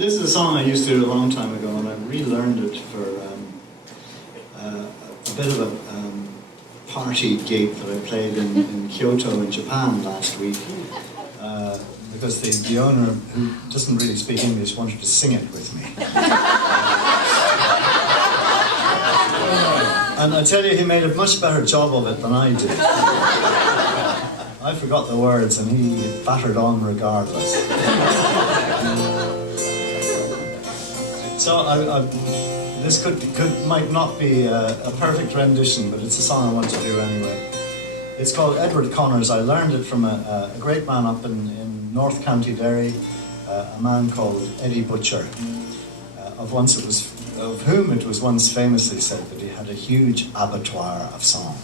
This is a song I used to do a long time ago, and I relearned it for a bit of a party gig that I played in Kyoto in Japan last week. Because the owner, who doesn't really speak English, wanted to sing it with me. And I tell you, he made a much better job of it than I did. I forgot the words and he battered on regardless. So this might not be a perfect rendition, but it's a song I want to do anyway. It's called Edward Connors. I learned it from a great man up in North County Derry, a man called Eddie Butcher, of whom it was once famously said that he had a huge abattoir of song.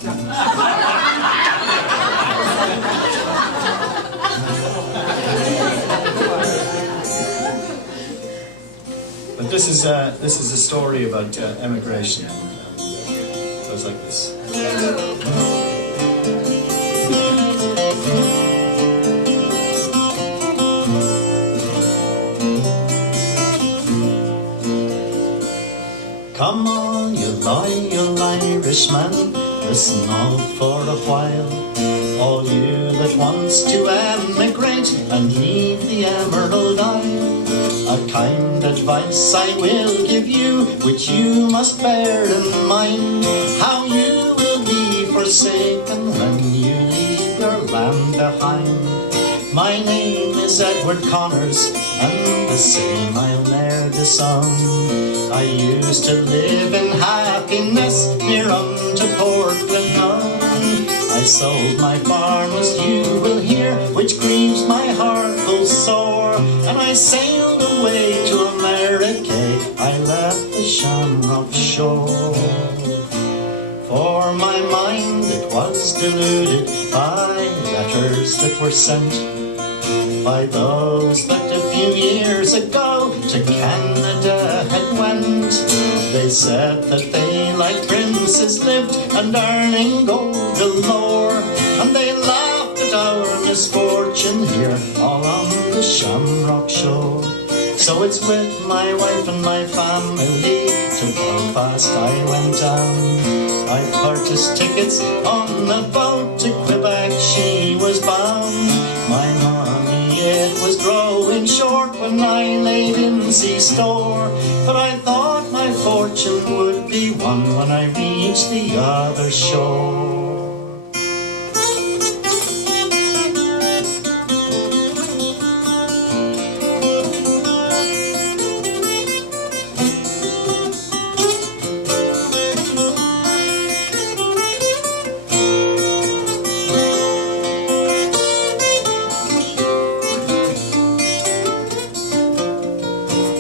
But this is a story about emigration. It goes like this. Come on, you loyal Irishmen, listen all for a while. All you that wants to emigrate and leave the Emerald Isle. A kind advice I will give you, which you must bear in mind, how you will be forsaken when you leave your land behind. My name is Edward Connors, and the same I'll ne'er disown. I used to live in happiness near unto Portglenone. I sold my farm, as you will hear, which grieves my heart full sore. And I sailed away to Amerikay, I left the Shamrock shore. For my mind it was deluded by letters that were sent by those that a few years ago to Canada had went. They said that they like princes lived and earning gold galore, and they laughed at our misfortune here all on the Shamrock shore. So it's with my wife and my family to Belfast I went down. I purchased tickets on the boat to Quebec, she was bound. My money, it was growing short when I laid in sea store, but I thought my fortune would be won when I reached the other shore.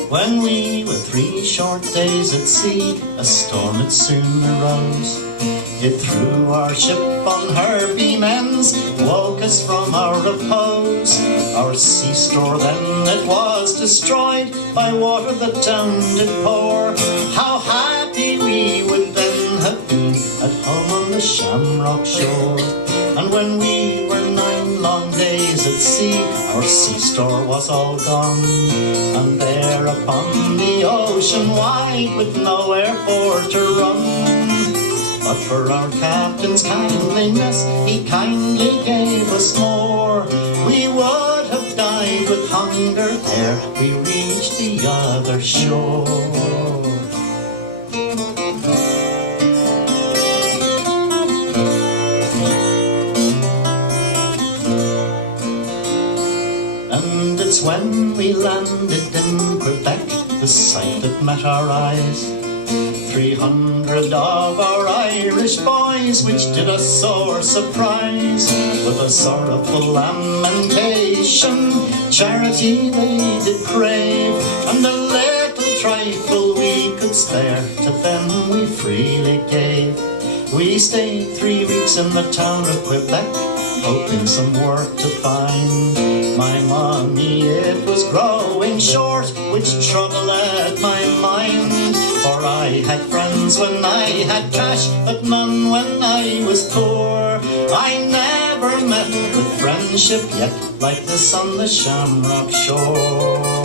When we were 3 short days at sea, a storm it soon arose. It threw our ship on her beam ends, woke us from our repose. Our sea store then it was destroyed by water that down did pour. How happy we would then have been at home on the Shamrock shore. And when we were 9 long days at sea, our sea store was all gone. And there upon the ocean wide, with nowhere for to run. But for our captain's kindliness, he kindly gave us more. We would have died with hunger ere we reached the other shore. And it's when we landed in Quebec, the sight that met our eyes. 300 of our Irish boys, which did us sore surprise. With a sorrowful lamentation, charity they did crave, and a little trifle we could spare, to them we freely gave. We stayed 3 weeks in the town of Quebec, hoping some work to find. My money, it was growing short, which troubled my mind. For I had friends when I had cash, but none when I was poor. I never met with friendship yet like this on the Shamrock shore.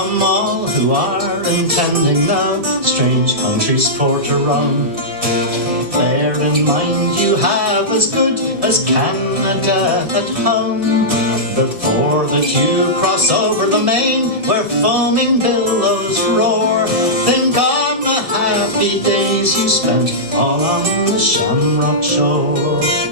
Come all who are intending now strange countries for to roam. Bear in mind you have as good as Canada at home. Before that you cross over the main where foaming billows roar, think on the happy days you spent all on the Shamrock shore.